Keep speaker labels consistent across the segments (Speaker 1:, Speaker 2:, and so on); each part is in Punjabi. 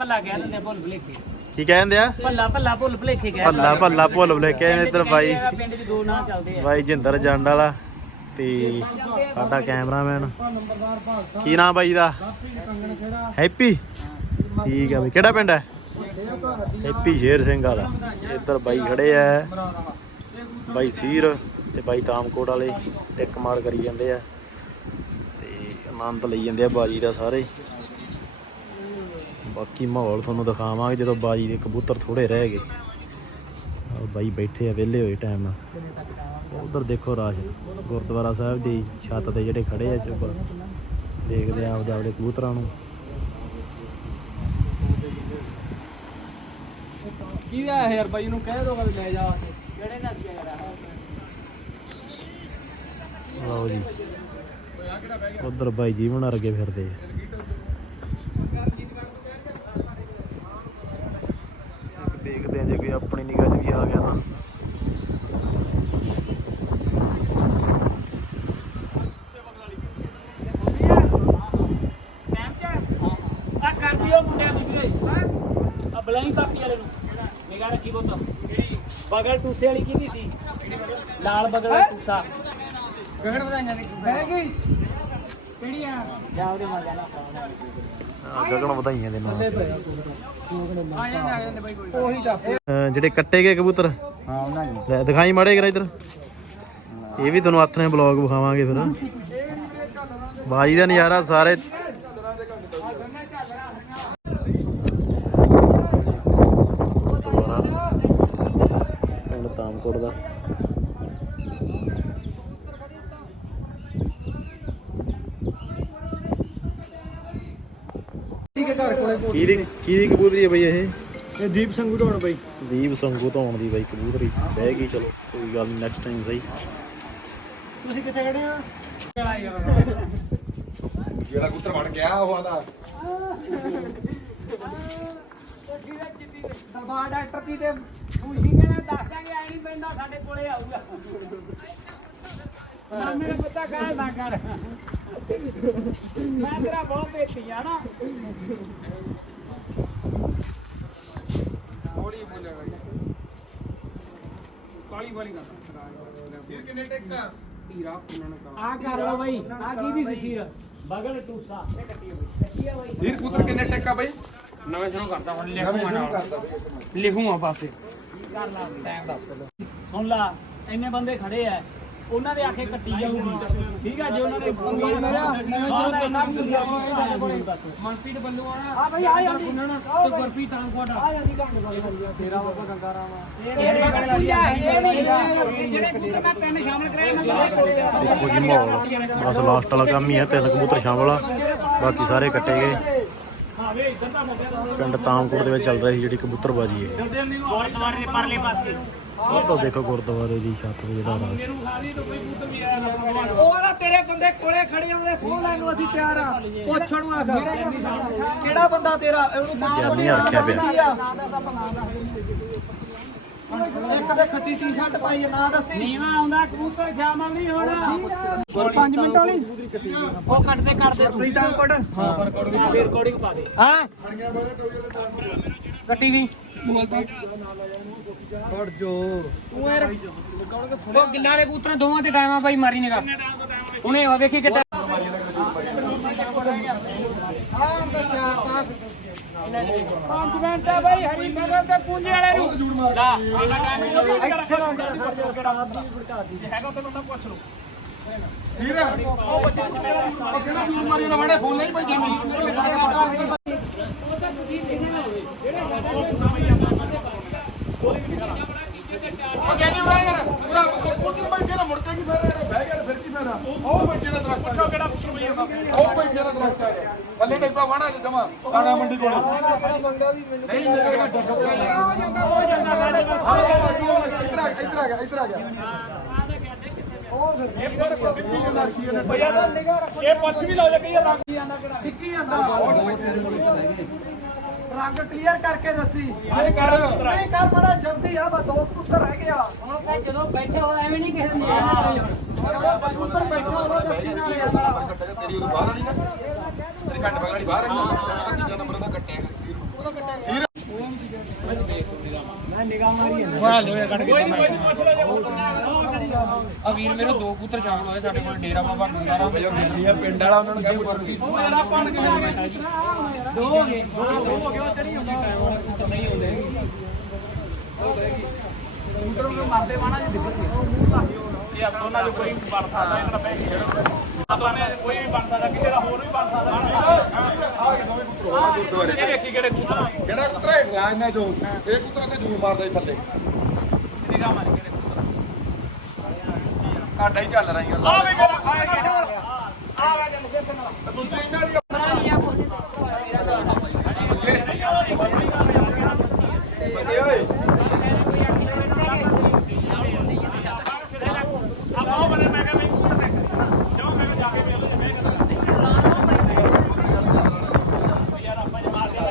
Speaker 1: ਭੱਲਾ ਕਹਿ ਦਿੰਦੇ ਆ, ਭੁੱਲ ਭੁਲੇਖੇ।
Speaker 2: ਕੀ ਕਹਿੰਦੇ ਆ?
Speaker 1: ਭੱਲਾ ਭੱਲਾ ਭੁੱਲ ਭੁਲੇਖੇ ਕਹਿ
Speaker 2: ਭੱਲਾ ਭੱਲਾ ਭੁੱਲ ਨੇ ਇੱਧਰ ਬਾਈ
Speaker 1: ਪਿੰਡ 'ਚ ਦੋ ਨਾਂ ਚੱਲਦੇ ਆ।
Speaker 2: ਬਾਈ ਜਿੰਦਰ ਜੰਡ ਵਾਲਾ ਤੇ ਸਾਡਾ ਕੈਮਰਾਮੈਨ। ਕੀ ਨਾਮ ਬਾਈ ਦਾ? ਹੈਪੀ। ਠੀਕ ਆ ਬਈ। ਕਿਹੜਾ ਪਿੰਡ ਹੈ? ਹੈਪੀ ਸ਼ੇਰ ਸਿੰਘ ਵਾਲਾ। ਇੱਧਰ ਬਾਈ ਖੜੇ ਆ। ਬਾਈ ਸੀਰ ਤੇ ਬਾਈ ਤਾਮਕੋਟ ਵਾਲੇ। ਟਿੱਕ ਮਾਰ ਕਰੀ ਜਾਂਦੇ ਆ। ਤੇ ਆਨੰਦ ਲਈ ਜਾਂਦੇ ਆ ਬਾਜੀ ਦਾ ਸਾਰੇ। ਬਾਕੀ ਮਾਹੌਲ ਤੁਹਾਨੂੰ ਦਿਖਾਵਾਂਗੇ ਜਦੋਂ ਬਾਜੀ ਦੇ ਕਬੂਤਰ ਥੋੜੇ ਰਹਿ ਗਏ। ਆਹ ਬਾਈ ਬੈਠੇ ਆ ਵਿਹਲੇ ਹੋਏ ਟਾਈਮ ਨਾਲ। ਉਧਰ ਦੇਖੋ ਰਾਜ ਗੁਰਦੁਆਰਾ ਸਾਹਿਬ ਦੀ ਛੱਤ ਤੇ ਜਿਹੜੇ ਖੜੇ ਆ ਚੁੱਪ। ਦੇਖਦੇ ਆ ਆਪਦੇ ਆਪਦੇ ਕਬੂਤਰਾਂ ਨੂੰ।
Speaker 1: ਕਿਹਦਾ ਹੈ ਯਾਰ ਬਾਈ ਨੂੰ ਕਹਿ ਦੋ ਕਦੇ ਲੈ ਜਾ। ਕਿਹੜੇ ਨਾਲ ਕੀ ਯਾਰ?
Speaker 2: ਲਓ ਜੀ। ਉਧਰ ਬਾਈ ਜੀਵਨ ਵਰਗੇ ਫਿਰਦੇ ਆ ਦੇਖਦੇ ਆ ਜੇ ਕੋਈ ਆਪਣੀ ਨਿਗਾਹ 'ਚ ਵੀ ਆ ਗਿਆ ਤਾਂ।
Speaker 1: ਬਲਾਈ ਕਾਪੀ ਵਾਲੇ ਨੂੰ। ਨਿਗਾਹ ਰੱਖੀ ਬੋਤੋ ਬਗਲ ਟੂਸੇ ਵਾਲੀ ਕਿਹਦੀ ਸੀ? ਲਾਲ ਬਗਲ ਟੂਸਾ। ਗਗਨ ਵਧਾਈਆਂ ਨੇ ਬਹਿ ਗਈ। ਕਿਹੜੀ ਆ? ਜਾ ਉਹਦੇ ਜਾਣਾ
Speaker 2: ਗਗਨ ਵਧਾਈਆਂ ਦੇ ਨਾਲ
Speaker 1: ਉਹੀ ਚੱਪ
Speaker 2: ਜਿਹੜੇ ਕੱਟੇ ਗਏ ਕਬੂਤਰ?
Speaker 1: ਹਾਂ ਉਹਨਾਂ ਨੇ
Speaker 2: ਲੈ ਦਿਖਾਈ ਮਾੜੇ ਕਰਾ ਇੱਧਰ। ਇਹ ਵੀ ਤੁਹਾਨੂੰ ਹੱਥ ਨੇ ਬਲੌਗ ਵਿਖਾਵਾਂਗੇ ਫਿਰ। ਬਾਜੀ ਦਾ ਨਜ਼ਾਰਾ ਸਾਰੇ ਪਿੰਡ ਤਾਮਕੋਟ ਦਾ।
Speaker 3: ਘਰ ਕੋਲੇ
Speaker 2: ਕੀ ਦੀ ਕੀ ਦੀ ਕਬੂਤਰੀ ਹੈ ਬਈ ਇਹ?
Speaker 3: ਇਹ ਦੀਪ ਸੰਗੂ ਢੋਣ ਬਈ।
Speaker 2: ਦੀਪ ਸੰਗੂ ਧੌਣ ਦੀ ਬਈ ਕਬੂਤਰੀ। ਬਹਿ ਗਈ ਚਲੋ ਕੋਈ ਗੱਲ ਨਹੀਂ ਨੈਕਸਟ ਟਾਈਮ ਸਹੀ।
Speaker 3: ਤੁਸੀਂ ਕਿੱਥੇ ਖੜੇ ਆ
Speaker 4: ਜਿਹੜਾ ਕੁੱਤਰ ਬਣ ਗਿਆ ਉਹ ਆਦਾ
Speaker 1: ਦਰਬਾਰ ਡਾਕਟਰ ਦੀ ਤੇ ਖੁਸ਼ੀ ਕਹਿੰਦਾ ਦੱਸ ਦਾਂਗੇ ਐ ਨਹੀਂ ਪੈਂਦਾ ਸਾਡੇ ਕੋਲੇ ਆਊਗਾ। ਨਾ ਮੇਰੇ ਪੁੱਤਾ ਕਹਿ ਨਾ ਕਰ। ਮੈਂ ਤੇਰਾ ਬਹੁਤ ਬੇਟੀ ਆ ਨਾ।
Speaker 4: ਹੌਲੀ ਬੋਲਿਆ ਬਾਈ। ਕਾਲੀ ਵਾਲੀ ਨਾ ਫਿਰ ਕਿੰਨੇ ਟੇਕਾ ਧੀਰਾ ਉਹਨਾਂ ਨੂੰ
Speaker 1: ਆ ਕਰ ਲਓ ਬਈ। ਆ ਕੀ ਦੀ ਸੀਰ ਬਗਲ ਟੂਸਾ। ਇਹ ਕੱਟੀ ਬਈ ਕੱਟੀ ਆ ਬਈ?
Speaker 4: ਵੀਰ ਪੁੱਤਰ ਕਿੰਨੇ ਟੇਕਾ ਬਾਈ ਨਵੇਂ ਸ਼ੁਰੂ ਕਰਦਾ ਹੁਣ ਲਿਖੂਗਾ ਨਾਲ ਲਿਖੂਗਾ ਪਾਸੇ
Speaker 1: ਕਰ ਲਾ ਟਾਈਮ ਦੱਸ ਪਹਿਲਾਂ ਸੁਣ ਲਾ ਇੰਨੇ ਬੰਦੇ ਖੜੇ ਆ। ਉਹਨਾਂ ਦੇ ਆਖੇ ਕੱਟੀ ਜਾਊਗੀ। ਠੀਕ ਆ ਜੇ ਉਹਨਾਂ ਨੇ ਪੰਗੀਰ ਮੇਰਾ ਵੀ ਸਾਡੇ ਕੋਲੇ
Speaker 4: ਮਨਪ੍ਰੀਤ ਬੱਲੂ ਆਣਾ
Speaker 1: ਆ ਭਾਈ ਆ ਜਾਂਦੀ। ਤੇ ਗੁਰਪ੍ਰੀਤ ਟਾਂਕੋਟ ਆ ਜਾਂਦੀ ਘੰਟ ਵਾਲੀ।
Speaker 4: ਤੇਰਾ ਬਾਬਾ ਗੰਗਾ ਰਾਮ
Speaker 1: ਜਿਹੜੇ ਪੁੱਤ ਮੈਂ ਤਿੰਨ ਸ਼ਾਮਲ ਕਰਾਏ ਮੈਂ ਮੇਰੇ ਕੋਲੇ ਆ
Speaker 2: ਦੇਖੋ ਜੀ ਮਾਹੌਲ। ਬਸ ਲਾਸਟ ਵਾਲਾ ਕੰਮ ਹੀ ਹੈ ਤਿੰਨ ਕਬੂਤਰ ਸ਼ਾਮਲ ਆ। ਬਾਕੀ ਸਾਰੇ ਕੱਟੇ ਗਏ।
Speaker 1: ਵੇ
Speaker 2: ਪਿੰਡ ਤਾਮਕੋਟ ਦੇ ਵਿੱਚ ਚੱਲ ਰਹੀ ਜਿਹੜੀ ਕਬੂਤਰਬਾਜੀ ਹੈ।
Speaker 1: ਗੁਰਦੁਆਰੇ ਦੇ ਪਰਲੇ ਪਾਸੇ।
Speaker 2: ਉਹ ਤਾਂ ਦੇਖੋ ਗੁਰਦੁਆਰੇ ਦੀ ਛੱਤ ਤੇ ਜਿਹੜਾ ਰਾਜ
Speaker 1: ਨਾ
Speaker 3: ਉਹ ਨਾ ਤੇਰੇ ਬੰਦੇ ਕੋਲੇ ਖੜੇ ਆਉਂਦੇ ਸੋਹ ਲੈਣ ਨੂੰ ਅਸੀਂ ਤਿਆਰ ਆ। ਪੁੱਛਣ ਨੂੰ ਆਖ ਕਿਹੜਾ ਬੰਦਾ ਤੇਰਾ? ਉਹਨੂੰ ਨਾਮ
Speaker 2: ਜਾਨੀਆਂ ਰੱਖਿਆ ਪਿਆ।
Speaker 3: ਇੱਕ ਤੇ ਖੱਟੀ ਟੀ-ਸ਼ਰਟ ਪਾਈ ਆ, ਨਾਂ ਦੱਸੀ।
Speaker 1: ਨੀਵਾ ਆਉਂਦਾ ਕਬੂਤਰ ਸ਼ਾਮਲ ਨਹੀਂ ਹੋਣਾ
Speaker 3: 5 ਮਿੰਟ ਵਾਲੀ?
Speaker 1: ਉਹ ਕੱਟਦੇ ਕੱਟਦੇ ਤੂੰ
Speaker 3: ਪ੍ਰੀਤਾਂ ਕੋਟ।
Speaker 1: ਫੇਰ ਕੋਡਿੰਗ ਪਾ ਦੇ। ਹਾਂ? ਕੱਟੀ ਗਈ
Speaker 3: ਫੜ ਜੋ।
Speaker 1: ਉਹ ਗਿੱਲਾ ਵਾਲੇ ਕਬੂਤਰਾਂ ਦੋਵਾਂ ਤੇ ਟਾਈਮ ਆ ਬਾਈ ਮਾਰੀ ਨੇਗਾ ਹੁਣੇ ਉਹ ਵੇਖੀ ਕਿੱਦਾਂ। ਪੰਜ ਮਿੰਟ ਆ ਬਾਈ ਹਰੀ ਨਗਰ ਤੇ ਪੂੰਜੇ ਵਾਲੇ ਨੂੰ। ਲਾ। ਇੰਨਾ ਟਾਈਮ ਹੀ
Speaker 3: ਨਾ ਕਰ
Speaker 1: ਹੈਗਾ ਤੇ ਬੰਦਾ ਪੁੱਛ ਲਓ।
Speaker 4: ਵੀਰ ਉਹ ਬੱਚੇ ਕਿਹੜਾ ਦੂਰ ਮਾਰੀ ਨਾ ਵੜੇ ਫੋਨ ਨਹੀਂ ਭਾਈ ਯਾਰ ਯਾਰ ਉਹ ਥੱਲੇ ਟੈਂਪਾ ਵਾਣਾ ਜਮਾ ਦਾਣਾ ਮੰਡੀ ਕੋਲ ਨਹੀਂ ਨਿਕਲੇਗਾ ਡੱਕ ਇੱਧਰ ਆ ਗਿਆ ਇੱਧਰ ਆ ਗਿਆ ਇਹ ਪਰ ਵਿੱਕੀ ਜਾਂਦਾ। ਸੀ ਇਹ ਪੁੱਛ ਵੀ ਲਓ ਜੇ ਕਈ ਲੱਗ ਜਾਂਦਾ ਕਿਹੜਾ
Speaker 3: ਟਿੱਕੀ ਜਾਂਦਾ ਰੰਗ ਕਲੀਅਰ ਕਰਕੇ ਦੱਸੀ।
Speaker 4: ਇਹ ਕਰ।
Speaker 3: ਨਹੀਂ ਕਰ ਬੜਾ ਜਲਦੀ ਆ ਬਸ ਦੋ ਪੁੱਤਰ ਰਹਿ ਗਿਆ
Speaker 1: ਹੁਣ ਜਦੋਂ ਬੈਠੇ ਹੋ ਐਵੇਂ ਨਹੀਂ ਕਿਸੇ ਨੂੰ
Speaker 3: ਪੁੱਤਰ ਬੈਠਾ ਉਹਦਾ ਦੱਸੀ ਨਾ।
Speaker 4: ਤੇਰੀ ਉਹ ਬਾਹਰ ਵਾਲੀ ਨਾ। ਤੇਰੀ ਘੱਟ ਬਗੜੀ ਬਾਹਰ ਆਈ ਨਾ ਚੀਜ਼ਾਂ ਨੰਬਰ ਦਾ ਕੱਟਿਆ
Speaker 1: ਆ ਵੀਰ ਮੇਰੇ ਦੋ ਪੁੱਤਰ ਸ਼ਾਮਲ ਹੋਏ ਸਾਡੇ ਕੋਲ ਡੇਰਾ ਬਾਬਾ ਰਾਮ
Speaker 4: ਇਹ ਪਿੰਡ ਵਾਲਾ ਉਹਨਾਂ ਨੂੰ ਕਹਿ ਪੁੱਛਣ
Speaker 1: ਦੋ ਹੋ ਗਏ ਦੋ ਹੋ ਗਏ ਉਹ ਚੜੀ ਹੁੰਦੀ ਟਾਈਮ ਵਾਲਾ ਪੁੱਤਰ ਨਹੀਂ ਹੁੰਦੇ ਪੁੱਤਰ ਨੂੰ ਮਾਰਦੇ ਵਾਣਾ ਜੀ ਦਿੱਕਤ ਇਹ ਆ ਦੋਨਾਂ ਦੇ ਕੋਈ ਬਣ ਸਕਦਾ ਇਹਨਾਂ ਦਾ ਬੈਗ ਆਪਾਂ ਨੇ ਕੋਈ ਵੀ ਬਣ ਸਕਦਾ ਕਿਸੇ ਦਾ ਹੋਰ ਵੀ ਬਣ ਸਕਦਾ। ਇਹ ਵੇਖੀ ਕਿਹੜੇ ਪੁੱਤਰ
Speaker 4: ਕਿਹੜਾ ਕੁੱਤਰਾ ਹੈ ਰਾਜ ਨੇ ਜੋ ਇਹ ਕੁੱਤਰਾ ਤੇ ਜੂਮ ਮਾਰਦਾ ਥੱਲੇ।
Speaker 1: ਨਿਗਾਹ ਮਾਰ ਪੁੱਤਰ
Speaker 4: ਸਾਡਾ ਹੀ ਚੱਲ ਰਹੀਆਂ।
Speaker 1: ਆ ਵੀ ਮੇਰਾ ਆ। ਗਿਆ ਆ ਗਿਆ ਮੁਕੇ ਤੇ
Speaker 4: ਦੂਜੀ ਇਹਨਾਂ ਦੀ ਬੱਜੇ ਓਏ
Speaker 1: ਆਪਾਂ ਉਹ ਬਣੇ ਮੈਂ ਕਿਹਾ ਮੈਂ ਪੁੱਤਰ ਦੇਖ ਜੋ ਮੈਂ ਜਾ ਕੇ ਵੇਖ ਮੈਂ ਯਾਰ ਆਪਾਂ ਜੇ ਮਾਰ ਦਿਆ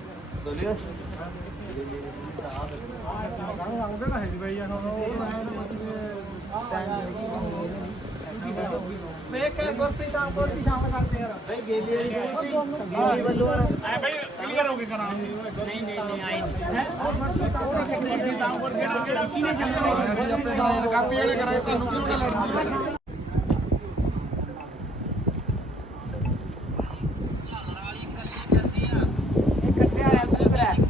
Speaker 3: ਵੇਖ ਕੇ ਗੁਰਪ੍ਰੀਤ ਕੋਲ ਦੀ ਸ਼ਾਮ ਕਰਦੇ ਯਾਰ ਬਈ ਗੇਲੀ ਵਾਲੀ ਗੇਲੀ ਵੱਲੋਂ
Speaker 1: ਐ ਬਈ ਕਲੀਅਰ ਹੋ ਕੇ ਕਰਾਂ ਨਹੀਂ ਨਹੀਂ ਨਹੀਂ ਆਈ ਨਹੀਂ। ਤਾਂ ਹੋਰ ਕਿਹੜਾ ਕਿਹੜਾ ਕਿਹਨੇ ਚੱਲਣਾ
Speaker 4: ਕਾਪੀ ਵਾਲੇ ਕਰਾਏ ਤੈਨੂੰ ਕਿਉਂ ਨਾ ਲੜਦੀ
Speaker 1: ਜਿਹੜਾ ਕਾਰ ਤੇ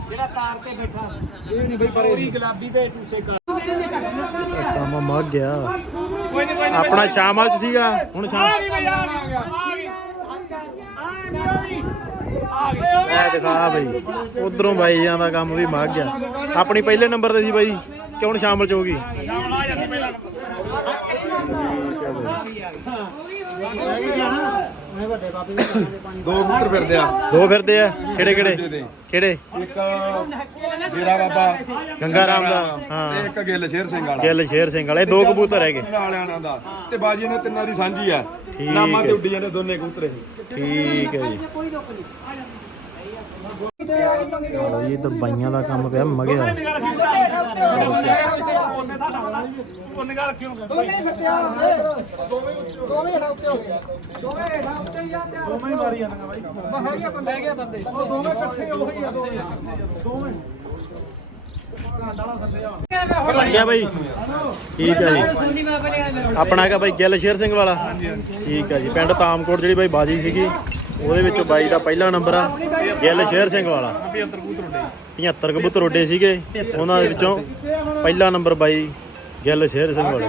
Speaker 1: ਬੈਠਾ ਇਹ ਨਹੀਂ ਬਈ ਪਰੋਰੀ ਗੁਲਾਬੀ ਤੇ ਟੂਸੇ
Speaker 2: ਕੰਮ ਮੱਗ ਗਿਆ। ਆਪਣਾ ਸ਼ਾਮਲ ਚ ਸੀਗਾ ਹੁਣ ਸ਼ਾਮ
Speaker 1: ਬਈ ਆ ਗਿਆ ਆ ਗਈ। ਆ ਨਹੀਂ ਆ ਗਈ।
Speaker 2: ਐ ਦਿਖਾ ਬਈ ਉਧਰੋਂ ਬਾਈ ਜਾਂਦਾ ਕੰਮ ਵੀ ਮੱਗ ਗਿਆ। ਆਪਣੀ ਪਹਿਲੇ ਨੰਬਰ ਤੇ ਸੀ ਬਾਈ ਕਿ ਹੁਣ ਸ਼ਾਮਲ ਚ ਹੋ ਗਈ?
Speaker 4: ਦੋ ਕਬੂਤਰ ਫਿਰਦੇ ਆ।
Speaker 2: ਦੋ ਫਿਰਦੇ ਆ? ਕਿਹੜੇ ਕਿਹੜੇ? ਕਿਹੜੇ?
Speaker 4: ਇੱਕ ਜੇਰਾ ਬਾਬਾ।
Speaker 2: ਗੰਗਾ ਰਾਮ ਦਾ
Speaker 4: ਤੇ
Speaker 2: ਹਾਂ
Speaker 4: ਇੱਕ ਗਿੱਲ ਸ਼ੇਰ ਸਿੰਘ ਵਾਲਾ।
Speaker 2: ਗਿੱਲ ਸ਼ੇਰ ਸਿੰਘ ਵਾਲੇ। ਦੋ ਕਬੂਤਰ ਹੈਗੇ।
Speaker 4: ਵਾਲਿਆਂ ਦਾ। ਤੇ ਬਾਜੀ ਨੇ ਤਿੰਨਾਂ ਦੀ ਸਾਂਝੀ ਆ।
Speaker 2: ਠੀਕ
Speaker 4: ਨਾਮਾਂ ਤੇ
Speaker 2: ਹੈ।
Speaker 4: ਉੱਡੀ ਜਾਂਦੇ ਦੋਨੇ ਕਬੂਤਰ ਇਹ।
Speaker 2: ਠੀਕ ਹੈ ਜੀ। ਲਓ ਜੀ ਇਧਰ ਬਾਈਆਂ ਦਾ ਕੰਮ ਪਿਆ ਮਗਿਆ।
Speaker 1: ਉਹ ਨਿਗਾਹ ਰੱਖੀ ਹੁਣ
Speaker 3: ਦੋਵੇਂ ਫਿਰਦੇ ਆ ਦੋਵੇਂ ਹੇਠਾਂ ਉੱਤੇ ਹੋ ਗਏ। ਦੋਵੇਂ ਹੇਠਾਂ ਉੱਤੇ ਹੀ ਆ ਤੇ ਦੋਵੇਂ ਹੀ ਮਾਰੀ ਜਾਂਦੇ ਬਾਈ। ਬਸ ਹੈਗੇ ਆ ਬੰਦੇ। ਹੈਗੇ ਆ ਬੰਦੇ। ਉਹ ਦੋਵੇਂ ਇਕੱਠੇ ਉਹੀ ਆ ਦੋਵੇਂ। ਦੋਵੇਂ।
Speaker 2: ਗਿਆ ਬਾਈ। ਠੀਕ ਹੈ ਜੀ। ਆਪਣਾ ਹੈਗਾ ਬਾਈ ਗਿੱਲ ਸ਼ੇਰ ਸਿੰਘ ਵਾਲਾ। ਠੀਕ ਹੈ ਜੀ। ਪਿੰਡ ਤਾਮਕੋਟ ਜਿਹੜੀ ਬਾਈ ਬਾਜੀ ਸੀਗੀ। ਉਹਦੇ ਵਿੱਚੋਂ ਬਾਈ ਦਾ ਪਹਿਲਾ ਨੰਬਰ ਆ ਗਿੱਲ ਸ਼ੇਰ ਸਿੰਘ ਵਾਲਾ। 75 ਕਬੂਤਰ ਉੱਡੇ ਸੀਗੇ। ਉਹਨਾਂ ਦੇ ਵਿੱਚੋਂ ਪਹਿਲਾ ਨੰਬਰ ਬਾਈ ਗਿੱਲ ਸ਼ੇਰ ਸਿੰਘ ਵਾਲੇ।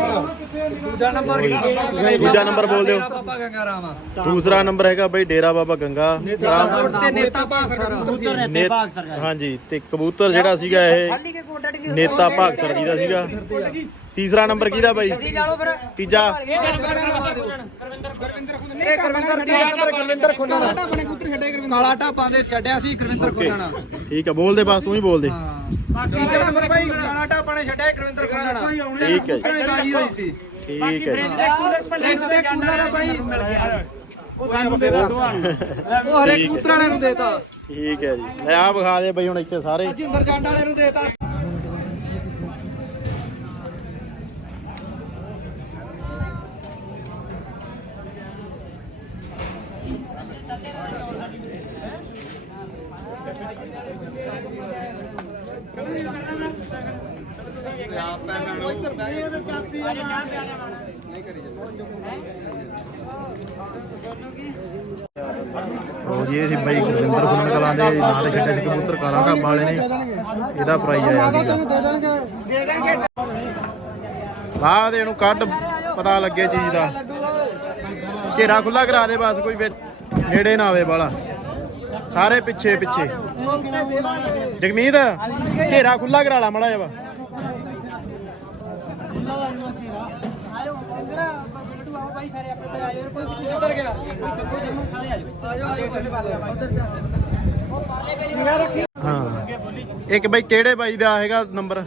Speaker 3: ਦੂਜਾ ਨੰਬਰ
Speaker 2: ਦੂਜਾ ਨੰਬਰ ਬੋਲ ਦਿਓ।
Speaker 3: ਬਾਬਾ ਗੰਗਾ ਰਾਮ ਆ।
Speaker 2: ਦੂਸਰਾ ਨੰਬਰ ਹੈਗਾ ਬਾਈ ਡੇਰਾ ਬਾਬਾ ਗੰਗਾ ਰਾਮ।
Speaker 3: ਤੇ ਨੇਤਾ
Speaker 2: ਹਾਂਜੀ ਤੇ ਕਬੂਤਰ ਜਿਹੜਾ ਸੀਗਾ ਇਹ ਨੇਤਾ ਭਾਗਸਰ ਜੀ ਦਾ ਸੀਗਾ। ਤੀਸਰਾ ਨੰਬਰ ਕਿਹਦਾ ਬਾਈ? ਤੀਜਾ।
Speaker 3: ਗੁਰਵਿੰਦਰ ਖੁੰਨਾ ਗੁਰਵਿੰਦਰ ਖੁੰਨਾ ਦਾ ਆਪਣੇ ਪੁੱਤਰ ਛੱਡੇ ਗੁਰਵਿੰਦਰ। ਕਾਲਾ ਢਾਪਾਂ ਦੇ ਛੱਡਿਆ ਸੀ ਗੁਰਵਿੰਦਰ ਖੁੰਨਾ ਨਾਲ।
Speaker 2: ਠੀਕ ਆ ਬੋਲ ਦੇ ਬਸ ਤੂੰ ਹੀ ਬੋਲ ਦੇ
Speaker 3: ਤੀਜਾ ਨੰਬਰ ਭਾਈ ਕਾਲਾ ਢਾਪਾਂ ਨੇ ਛੱਡਿਆ ਗੁਰਵਿੰਦਰ ਖੁੰਨਾ ਨਾਲ।
Speaker 2: ਠੀਕ ਹੈ ਜੀ।
Speaker 3: ਪੁੱਤਰਾਂ ਦੀ ਬਾਜੀ ਹੋਈ ਸੀ।
Speaker 2: ਠੀਕ ਹੈ ਜੀ।
Speaker 3: ਪਿੰਡ ਦੇ ਕੂਲਰ ਆ ਭਾਈ। ਉਹ ਸਾਨੂੰ ਦੇ ਦੋ। ਉਹ ਹਰੇਕ ਪੁੱਤਰ ਵਾਲੇ ਨੂੰ ਦੇਤਾ।
Speaker 2: ਠੀਕ ਹੈ ਜੀ। ਲੈ ਆ ਵਿਖਾ ਦੇ ਬਈ ਹੁਣ ਇੱਥੇ ਸਾਰੇ।
Speaker 3: ਜਿੰਦਰ ਜੰਡ ਵਾਲੇ ਨੂੰ ਦੇਤਾ।
Speaker 2: ਉਹ ਜੀ, ਇਹ ਬਾਈ ਗੁਰਵਿੰਦਰ ਫੁੱਲ ਕਲਾਂ ਦੇ ਨਾਂ ਦੇ ਛੱਡੇ ਸੀ ਕਬੂਤਰ, ਕਾਲਾ ਢਾਬਾ ਵਾਲੇ ਨੇ। ਇਹਦਾ ਪ੍ਰਾਈਜ਼ ਆਇਆ ਸੀਗਾ। ਬਾਹ ਇਹਨੂੰ ਕੱਢ, ਪਤਾ ਲੱਗੇ ਚੀਜ਼ ਦਾ। ਘੇਰਾ ਖੁੱਲਾ ਕਰਾ ਦੇ ਬਸ, ਕੋਈ ਵਿੱਚ। ਨੇੜੇ ਨਾ ਆਵੇ ਬਾਲਾ। ਸਾਰੇ ਪਿੱਛੇ ਪਿੱਛੇ। ਜਗਮੀਤ ਘੇਰਾ ਖੁੱਲਾ ਕਰਾ ਲਾ ਮੜਾ ਜਾ
Speaker 1: ਆਜੋ ਮੇਰਾ ਬਟੂ ਆਓ ਬਾਈ ਸਾਰੇ ਆਪਣੇ ਤੇ ਆਜੋ ਕੋਈ ਪਿੱਛੇ ਉਧਰ ਗਿਆ ਕੋਈ ਚੱਕੋ ਜੰਮੂ ਸਾਰੇ ਆਜੋ ਆਜੋ ਆਜੋ ਉਧਰ ਜਾ ਉਹ ਕਾਲੇ ਕੇ ਨਿਗਾਹ ਰੱਖੀ
Speaker 2: ਹਾਂ। ਇੱਕ ਬਾਈ ਕਿਹੜੇ ਬਾਈ ਦਾ ਹੈਗਾ ਨੰਬਰ?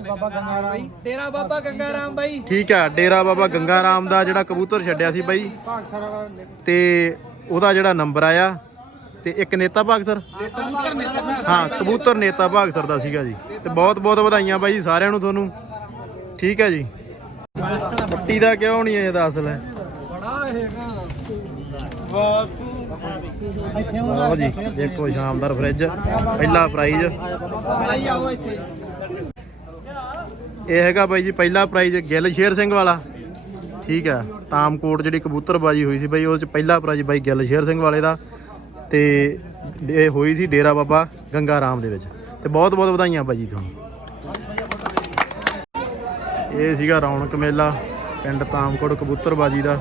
Speaker 3: ਬਾਬਾ ਗੰਗਾ ਰਾਮ ਤੇਰਾ ਬਾਬਾ ਗੰਗਾ ਰਾਮ ਬਾਈ।
Speaker 2: ਠੀਕ ਆ ਡੇਰਾ ਬਾਬਾ ਗੰਗਾ ਰਾਮ ਦਾ ਜਿਹੜਾ ਕਬੂਤਰ ਛੱਡਿਆ ਸੀ ਬਾਈ। ਤੇ ਉਹਦਾ ਜਿਹੜਾ ਨੰਬਰ ਆਇਆ ਤੇ ਇੱਕ ਨੇਤਾ
Speaker 3: ਭਾਗ ਸਰ।
Speaker 2: ਹਾਂ, ਕਬੂਤਰ ਨੇਤਾ ਭਾਗ ਸਰ ਦਾ ਸੀਗਾ ਜੀ। ਤੇ ਬਹੁਤ ਬਹੁਤ ਵਧਾਈਆਂ ਬਾਈ ਜੀ ਸਾਰਿਆਂ ਨੂੰ ਤੁਹਾਨੂੰ। ਠੀਕ ਹੈ ਜੀ। ਪੱਟੀ ਦਾ ਕਿਉਂ ਨਹੀਂ ਇਹਦਾ ਅਸਲ? ਹੈ
Speaker 3: ਬੜਾ ਹੈਗਾ
Speaker 2: ਲਓ ਜੀ, ਦੇਖੋ ਸ਼ਾਨਦਾਰ ਫ੍ਰਿਜ ਪਹਿਲਾ ਪ੍ਰਾਈਜ਼ ਇਹ ਹੈਗਾ ਬਾਈ ਜੀ ਪਹਿਲਾ ਪ੍ਰਾਈਜ਼ ਗਿੱਲ ਸ਼ੇਰ ਸਿੰਘ ਵਾਲਾ। ਠੀਕ ਹੈ ਟਾਮਕੋਟ ਜਿਹੜੀ ਕਬੂਤਰਬਾਜੀ ਹੋਈ ਸੀ ਬਾਈ, ਉਹਦੇ ਚ ਪਹਿਲਾ ਪ੍ਰਾਈਜ਼ ਬਾਈ ਗਿੱਲ ਸ਼ੇਰ ਸਿੰਘ ਵਾਲੇ ਦਾ ਤੇ ਇਹ ਹੋਈ ਸੀ ਡੇਰਾ ਬਾਬਾ ਗੰਗਾ ਰਾਮ ਦੇ ਵਿੱਚ। ਤੇ ਬਹੁਤ ਬਹੁਤ ਵਧਾਈਆਂ ਬਾਈ ਤੁਹਾਨੂੰ। ਇਹ ਸੀਗਾ ਰੌਣਕ ਮੇਲਾ, ਪਿੰਡ ਤਾਮਕੋਟ ਕਬੂਤਰਬਾਜੀ ਦਾ।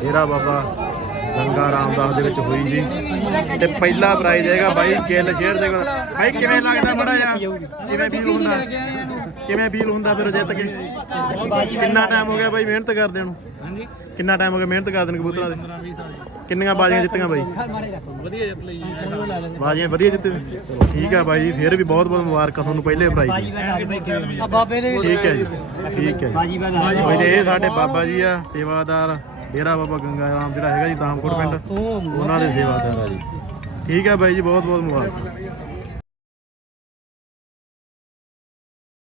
Speaker 2: ਡੇਰਾ ਬਾਬਾ ਗੰਗਾ ਰਾਮਦਾਸ ਦੇ ਵਿੱਚ ਹੋਈ ਸੀ। ਤੇ ਪਹਿਲਾ ਪ੍ਰਾਈਜ਼ ਹੈਗਾ ਬਾਈ ਗਿੱਲ ਸ਼ੇਰ ਸਿੰਘ ਬਾਈ, ਕਿਵੇਂ ਲੱਗਦਾ ਮੜਾ ਆ ਕਿਵੇਂ ਫੀਲ ਹੁੰਦਾ? ਕਿਵੇਂ ਫੀਲ ਹੁੰਦਾ ਫਿਰ ਜਿੱਤ ਕੇ? ਕਿੰਨਾ ਟਾਈਮ ਹੋ ਗਿਆ ਬਾਈ ਮਿਹਨਤ ਕਰਦੇ ਨੂੰ?
Speaker 1: ਹਾਂਜੀ।
Speaker 2: ਕਿੰਨਾ ਟਾਈਮ ਹੋ ਗਿਆ ਮਿਹਨਤ ਕਰਦੇ ਨੂੰ ਕਬੂਤਰਾਂ ਦੇ? ਕਿੰਨੀਆਂ ਬਾਜ਼ੀਆਂ ਜਿੱਤੀਆਂ ਬਾਈ?
Speaker 1: ਵਧੀਆ ਜਿੱਤ ਲਈ
Speaker 2: ਬਾਜ਼ੀਆਂ ਵਧੀਆ ਜਿੱਤੇ। ਠੀਕ ਆ ਬਾਈ ਜੀ ਫਿਰ ਵੀ ਬਹੁਤ ਬਹੁਤ ਮੁਬਾਰਕਾਂ ਤੁਹਾਨੂੰ ਪਹਿਲੇ ਪ੍ਰਾਈਜ਼ ਦੀ।
Speaker 1: ਆ ਬਾਬੇ ਦੇ
Speaker 2: ਠੀਕ ਹੈ ਜੀ ਠੀਕ ਹੈ
Speaker 1: ਬਾਜੀ
Speaker 2: ਬਾਈ ਇਹ ਸਾਡੇ ਬਾਬਾ ਜੀ ਆ ਸੇਵਾਦਾਰ ਡੇਰਾ ਬਾਬਾ ਗੰਗਾ ਰਾਮ ਜਿਹੜਾ ਹੈਗਾ ਜੀ ਤਾਮਕੋਟ ਪਿੰਡ। ਉਹਨਾਂ ਦੇ ਸੇਵਾਦਾਰ ਆ ਜੀ। ਠੀਕ ਹੈ ਬਾਈ ਜੀ ਬਹੁਤ ਬਹੁਤ ਮੁਬਾਰਕਾਂ।